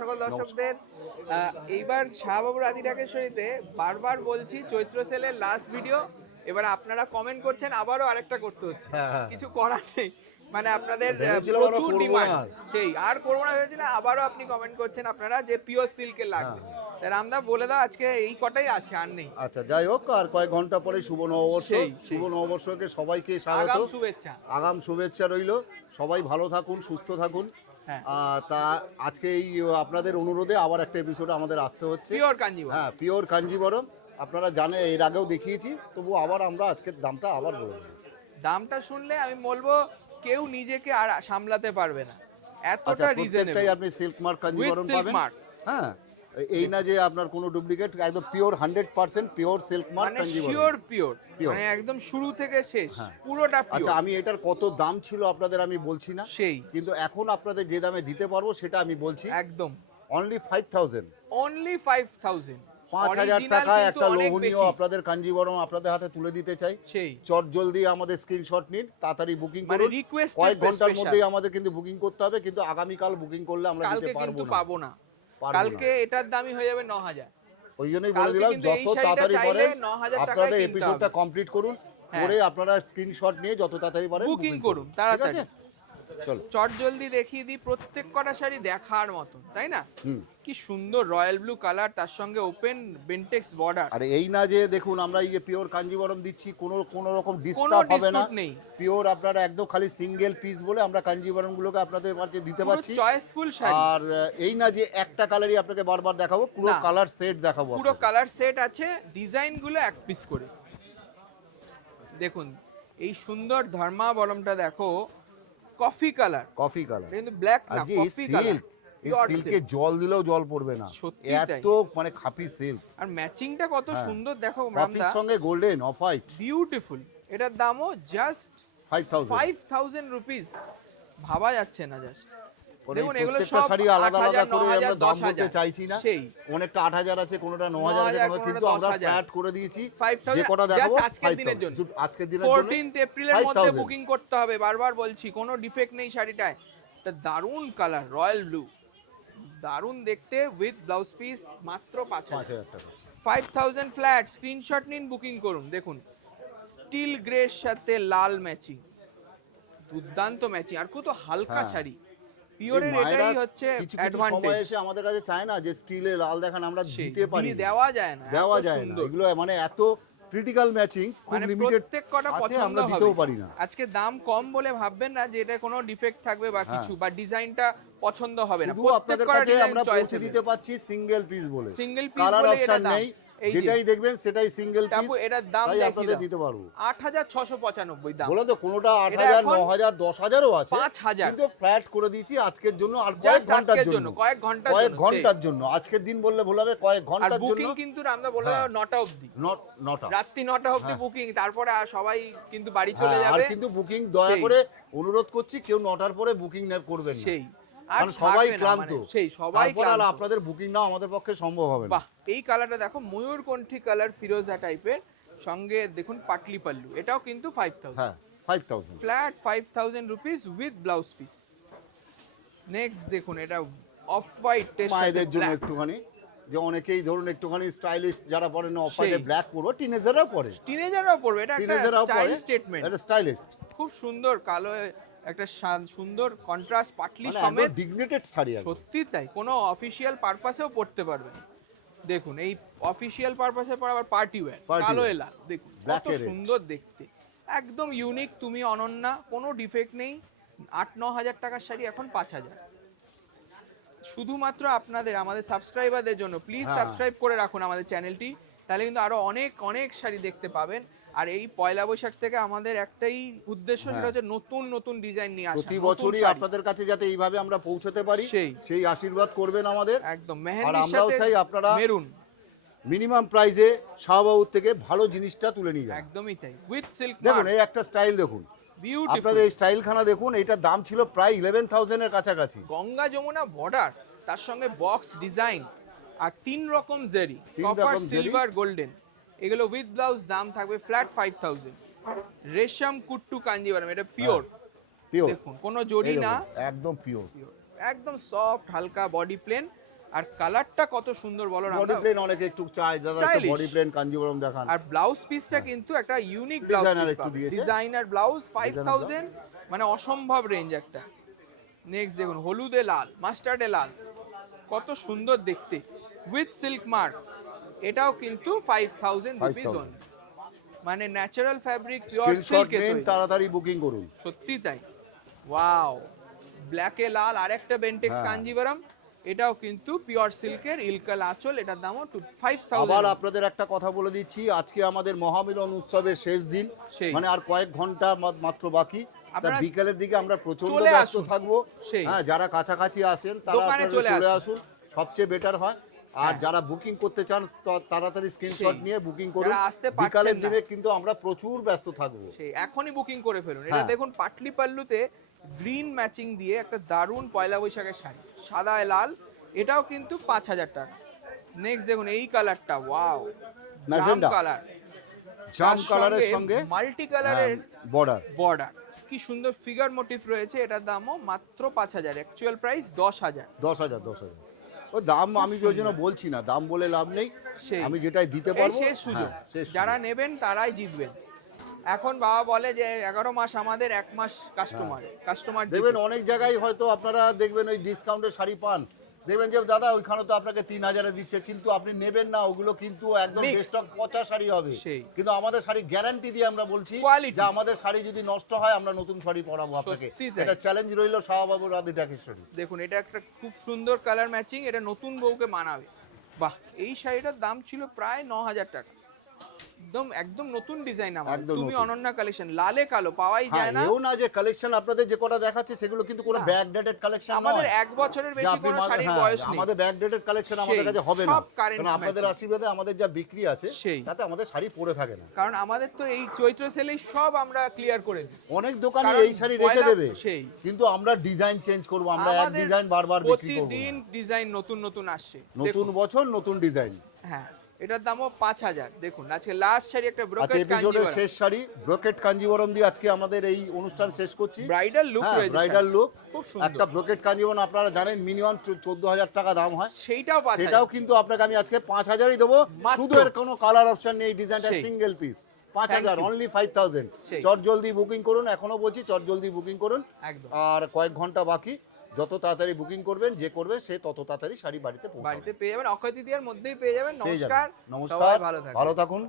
সকল দর্শকদের। এইবার শাহবাবুর আদি ঢাকেশ্বরীতে বারবার বলছি চৈত্র সেলের লাস্ট ভিডিও, এবার আপনারা কমেন্ট করছেন, আবারও আরেকটা করতে হচ্ছে, কিছু করার নেই। মানে আপনাদের প্রচুর ডিমান্ড, সেই আর করবো না ভেবেছিলাম, আবারও আপনি কমেন্ট করছেন আপনারা যে পিওর সিল্কের লাগবে। রামদা বলে দাও আজকে এই কটাই আছে, আর নেই। আচ্ছা যাই হোক, আর কয়েক ঘন্টা পরে শুভ নববর্ষ। শুভ নববর্ষকে সবাইকে স্বাগত, শুভেচ্ছা, আগাম শুভেচ্ছা রইল। সবাই ভালো থাকুন, সুস্থ থাকুন। তা আজকে এই আপনাদের অনুরোধে আবার একটা এপিসোডে আমাদের আসতে হচ্ছে। পিওর কাঞ্জিবরম, হ্যাঁ পিওর কাঞ্জিবরম। আপনারা জানেন এর আগেও দেখিয়েছি, তবু আবার আমরা আজকের দামটা আবার বলবো। দামটা শুনলে আমি বলবো কেউ নিজেকে আর সামলাতে পারবে না, এতটা রিজনেবল। আপনি সিল্ক মার্ক কাঞ্জিবরম পাবেন। হ্যাঁ, এই না যে আপনার কোনো ডুপ্লিকেট, একদম pure 100% pure silk mark Kanjeevaram, pure মানে একদম শুরু থেকে শেষ পুরোটা পিওর। আচ্ছা আমি এটার কত দাম ছিল আপনাদের আমি বলছি না, সেই কিন্তু এখন আপনাদের যে দামে দিতে পারবো সেটা আমি বলছি। একদম অনলি 5000, অনলি 5000, 5000 টাকা একটা লোভনীয় আপনাদের কাঞ্জিবরম আপনাদের হাতে তুলে দিতে চাই। সেই চট জলদি আমাদের স্ক্রিনশট নিন, তাড়াতাড়ি বুকিং করুন। কয়েক ঘন্টার মধ্যেই আমাদের কিন্তু বুকিং করতে হবে, কিন্তু আগামীকাল বুকিং করলে আমরা দিতে পারবো না। কালকে এটার দামই হয়ে যাবে 9000। ওই জন্যই বলে দিলাম যত তাড়াতাড়ি পারেন আপনারা এপিসোডটা কমপ্লিট করুন, করে আপনারা স্ক্রিনশট নিয়ে যত তাড়াতাড়ি পারেন বুকিং করুন তাড়াতাড়ি। চলো চট জলদি দেখিয়ে দিই, প্রত্যেক কটা শাড়ি দেখার মতন, তাই না? কি সুন্দর রয়্যাল ব্লু কালার, তার সঙ্গে ওপেন বেন্টেক্স বর্ডার। আরে এই না যে দেখুন আমরা এই যে পিওর কাঞ্জিবরম দিচ্ছি, কোনো রকম ডিসটার্ব হবে না, পিওর আপনারা একদম খালি সিঙ্গেল পিস বলে আমরা কাঞ্জিবরম গুলোকে আপনাদের কাছে দিতে পারছি চয়েসফুল শাড়ি। আর এই না যে একটা কালারই আপনাকে বারবার দেখাবো, পুরো কালার সেট দেখাবো, পুরো কালার সেট আছে, ডিজাইন গুলো এক পিস করে। দেখুন এই সুন্দর ধর্মাবরমটা দেখো, কফি কালার, কিন্তু ব্ল্যাক না, কফি কালার। এই সিল্কে জল দিলেও জল পড়বে না, এত মানে খাপি সিল্ক। আর ম্যাচিংটা কত সুন্দর দেখো, কফির সঙ্গে গোল্ডেন অফ হোয়াইট, বিউটিফুল। এটার দামও জাস্ট 5000 রুপিস, ভাবা যাচ্ছে না। জাস্ট দেখুন এগুলো সব শাড়ি আলাদা আলাদা করে আমরা দাম বলতে চাইছি না, অনেকটা 8000 আছে, কোনটা 9000 আছে, কিন্তু আমরা ফ্ল্যাট করে দিয়েছি যে কটা দেখাবো আজকের দিনের জন্য। 14 এপ্রিলের মধ্যে বুকিং করতে হবে, বারবার বলছি, কোনো ডিফেক্ট নেই শাড়িটায়। এটা দারুন কালার, রয়্যাল ব্লু, দারুন দেখতে, উইথ ব্লাউজ পিস, মাত্র 5000 টাকা। 5000 ফ্ল্যাট, স্ক্রিনশট নিন, বুকিং করুন। দেখুন স্টিল গ্রের সাথে লাল ম্যাচিং, দুর্দান্ত ম্যাচিং, আর কত হালকা শাড়ি। পিওরের এটাই হচ্ছে অ্যাডভান্টেজ। এসে আমাদের কাছে চায় না যে স্টিলে লাল দেখান, আমরা দিতে পারি, দেওয়া যায় না। এগুলো মানে এত ক্রিটিক্যাল ম্যাচিং, খুব লিমিটেড, প্রত্যেক কটা পছন্দ আমরা দিতেও পারি না। আজকে দাম কম বলে ভাববেন না যে এটা কোনো ডিফেক্ট থাকবে বা কিছু, বা ডিজাইনটা পছন্দ হবে না। প্রত্যেক কটা ডিজাইন আমরা পৌঁছে দিতে পাচ্ছি সিঙ্গেল পিস বলে, কালার অপশন নেই, যেটাই দেখবেন সেটাই সিঙ্গেল পিস। এটার দাম আপনাদের দিতে পারবো 8695 দাম। বলো তো কোনটা 8000, 9000, 10000 ও আছে, 5000, কিন্তু ফ্ল্যাট করে দিয়েছি আজকের জন্য, আর কয়েক ঘন্টার জন্য। আজকের দিন বললে ভুল হবে, কয়েক ঘন্টার জন্য বুকিং। কিন্তু আমরা বলে 9টা অবধি, রাত্রি 9টা অবধি বুকিং, তারপরে সবাই কিন্তু বাড়ি চলে যাবে। আর কিন্তু বুকিং দয়া করে অনুরোধ করছি, কেউ 9টার পরে বুকিং করবেন না, কারণ সবাই ক্লান্ত, আর আপনাদের বুকিং না আমাদের পক্ষে সম্ভব হবে না। বাহ, এই কালারটা দেখো, ময়ূরকণ্ঠী কালার, ফিরোজা টাইপের, সঙ্গে দেখুন পাটলি পাল্লু, এটাও কিন্তু 5000। হ্যাঁ 5000 flat 5000 rupees with blouse piece. Next দেখুন এটা অফ হোয়াইট টেস্ট, মায়েদের জন্য একটুখানি, যে অনেকেই ধরুন একটুখানি স্টাইলিশ যারা পরেন, অফ হোয়াইটে ব্ল্যাক পরবো, টিনেজাররাও পরবে, এটা একটা স্টাইল স্টেটমেন্ট, এটা স্টাইলিশ, খুব সুন্দর কালো, একটা সুন্দর কন্ট্রাস্ট পাটলি সমেত ডিগনিটেড শাড়ি, সত্যি তাই। কোনো অফিশিয়াল পারপাসেও পড়তে পারবেন। দেখুন এই অফিশিয়াল পারপাসে পরে আবার পার্টি ওয়্যার, কালো এলা, দেখুন কত সুন্দর দেখতে, একদম ইউনিক, তুমি অনন্যা, কোনো ডিফেক্ট নেই। 8-9 হাজার টাকার শাড়ি এখন 5000, শুধুমাত্র আপনাদের, আমাদের সাবস্ক্রাইবারদের জন্য। প্লিজ সাবস্ক্রাইব করে রাখুন আমাদের চ্যানেলটি, তাহলে কিন্তু আরো অনেক অনেক শাড়ি দেখতে পাবেন। আর এই পয়লা বৈশাখ থেকে আমাদের একটাই উদ্দেশ্য, সেটা হচ্ছে নতুন নতুন ডিজাইন নিয়ে আসা, প্রতি বছরই আপনাদের কাছে যাতে এইভাবে আমরা পৌঁছতে পারি, সেই আশীর্বাদ করবেন আমাদের। একদম আর আমরাও চাই আপনারা মেরুন মিনিমাম প্রাইসে শাহবাবুর থেকে ভালো জিনিসটা তুলে নিয়ে যান। একদমই তাই, উইথ সিল্ক। দেখুন এই একটা স্টাইল দেখুন, আপনাদের এই স্টাইলখানা দেখুন, এটার দাম ছিল প্রায় 11000 এর কাছাকাছি। গঙ্গা যমুনা বর্ডার, তার সঙ্গে বক্স ডিজাইন, আর 3 রকম জারি, কপার, সিলভার, গোল্ডেন, এগুলো উইথ ব্লাউজ, দাম থাকবে ফ্ল্যাট 5000। রেশম কুট্টু কাঞ্জিভারম, এটা পিওর, দেখুন কোনো জরি না, একদম পিওর, একদম সফট, হালকা বডি প্লেন, আর কালারটা কত সুন্দর বলো না, বডি প্লেন অনেকে একটু চায় দাদা, একটু বডি প্লেন কাঞ্জিবরম দেখান। আর ব্লাউজ পিসটা কিন্তু একটা unique blouse piece, designer blouse 5000, মানে অসম্ভব রেঞ্জ একটা। নেক্সট দেখুন হলুদে লাল, মাস্টার্ডে লাল, কত সুন্দর দেখতে, উইথ সিল্ক মার্ক। এটাও কিন্তু 5000 রুপিস অনলি, মানে ন্যাচারাল ফ্যাব্রিক, পিওর সিল্ক। তাড়াতাড়ি বুকিং করুন, সত্যি তাই। ওয়াও, ব্ল্যাকে লাল আরেকটা বেন্টেক্স কাঞ্জিভারাম, এটাও কিন্তু পিওর সিল্কের, ইলকাল আঁচল, এটার দামও 5000। আবার আপনাদের একটা কথা বলে দিচ্ছি, আজকে আমাদের মহামিলন উৎসবের শেষ দিন, মানে আর কয়েক ঘন্টা মাত্র বাকি। বিকেলের দিকে আমরা প্রচন্ড ব্যস্ত থাকবো। হ্যাঁ, যারা কাছাকাছি আসেন তারা চলে আসুন, সবচেয়ে বেটার হয়। আর যারা বুকিং করতে চান তাড়াতাড়ি স্ক্রিনশট নিয়ে বুকিং করুন। বিকালের দিনে কিন্তু আমরা প্রচুর ব্যস্ত থাকবো, এখনই বুকিং করে ফেলুন। এটা দেখুন পাটলি পাল্লুতে গ্রিন ম্যাচিং দিয়ে একটা দারুণ পয়লা বৈশাখের শাড়ি, সাদায় লাল, এটাও কিন্তু 5000 টাকা। নেক্সট দেখুন এই কালারটা, ওয়াও, জাম কালার, জাম কালারের সঙ্গে মাল্টি কালারের বর্ডার, কি সুন্দর ফিগার মোটিভ রয়েছে। এটার দামও মাত্র 5000, অ্যাকচুয়াল প্রাইস 10000। 10000 ওই দাম আমি ওই জন্য বলছি না, দাম বলে লাভ নেই, আমি যেটাই দিতে পারবো। শেষ সুযোগ, যারা নেবেন তারাই জিতবেন। এখন বাবা বলে যে 11 মাস আমাদের, 1 মাস কাস্টমার দেখবেন অনেক জায়গায় হয়তো আপনারা দেখবেন ওই ডিসকাউন্টের শাড়ি পান, দেখবেন যে দাদা ওইখানে তো আপনাকে 3000-এ দিচ্ছে, কিন্তু আপনি নেবেন না, ওগুলো কিন্তু একদম বেস্টক পচা শাড়ি হবে। কিন্তু আমাদের শাড়ি গ্যারান্টি দিয়ে আমরা বলছি যে আমাদের শাড়ি যদি নষ্ট হয় আমরা নতুন শাড়ি পরাবো আপনাকে। এটা চ্যালেঞ্জ রইল শাহবাবু রাধে ঢাকেশ্বরী। দেখুন এটা একটা খুব সুন্দর কালার ম্যাচিং, এটা নতুন বউকে মানাবে। বাহ, এই শাড়িটার দাম ছিল প্রায় 9000 টাকা, একদম নতুন ডিজাইন। আমাদের তুমি অনন্যা কালেকশন, লালে কালো পাওয়াই যায় না। এও না যে কালেকশন আপনাদের যে কটা দেখাচ্ছে সেগুলো কিন্তু কোনো ব্যাকডেটেড কালেকশন নয়। আমাদের 1 বছরের বেশি কোনো শাড়ির বয়স নেই। আমাদের ব্যাকডেটেড কালেকশন আমাদের কাছে হবে না, কারণ আপনাদের আশীর্বাদে আমাদের যা বিক্রি আছে তাতে আমাদের শাড়ি পড়ে থাকে না। কারণ আমাদের তো এই চৈত্র সেলেই সব আমরা ক্লিয়ার করে দিই। অনেক দোকানে এই শাড়ি রেখে দেবে, কিন্তু আমরা ডিজাইন চেঞ্জ করব, আমরা এক ডিজাইন বারবার বিক্রি করব। প্রতিদিন ডিজাইন নতুন নতুন আসছে, নতুন বছর নতুন ডিজাইন। হ্যাঁ, এটার দামও 5000। দেখুন আজকে লাস্ট শাড়ি একটা ব্রোকেট কাঞ্জিবরম, শেষ শাড়ি ব্রোকেট কাঞ্জিবরম দিয়ে আজকে আমাদের এই অনুষ্ঠান শেষ করছি। ব্রাইডাল লুক রয়েছে, ব্রাইডাল লুক খুব সুন্দর। একটা ব্রোকেট কাঞ্জিবরম আপনারা জানেন মিনিমাম 14000 টাকা দাম হয়, সেটাও কিন্তু আপনাকে আমি আজকে 5000ই দেবো। শুধু এর কোনো কালার অপশন নেই, ডিজাইনটা সিঙ্গেল পিস, 5000 অনলি 5000। চট জলদি বুকিং করুন, এখনো বলছি চট জলদি বুকিং করুন, আর কয়েক ঘন্টা বাকি। যত তাড়াতাড়ি বুকিং করবেন, যে করবে সে তত তাড়াতাড়ি শাড়ি বাড়িতে পেয়ে যাবেন, অক্ষয় তৃতীয়ার মধ্যেই পেয়ে যাবেন। নমস্কার, ভালো থাকুন।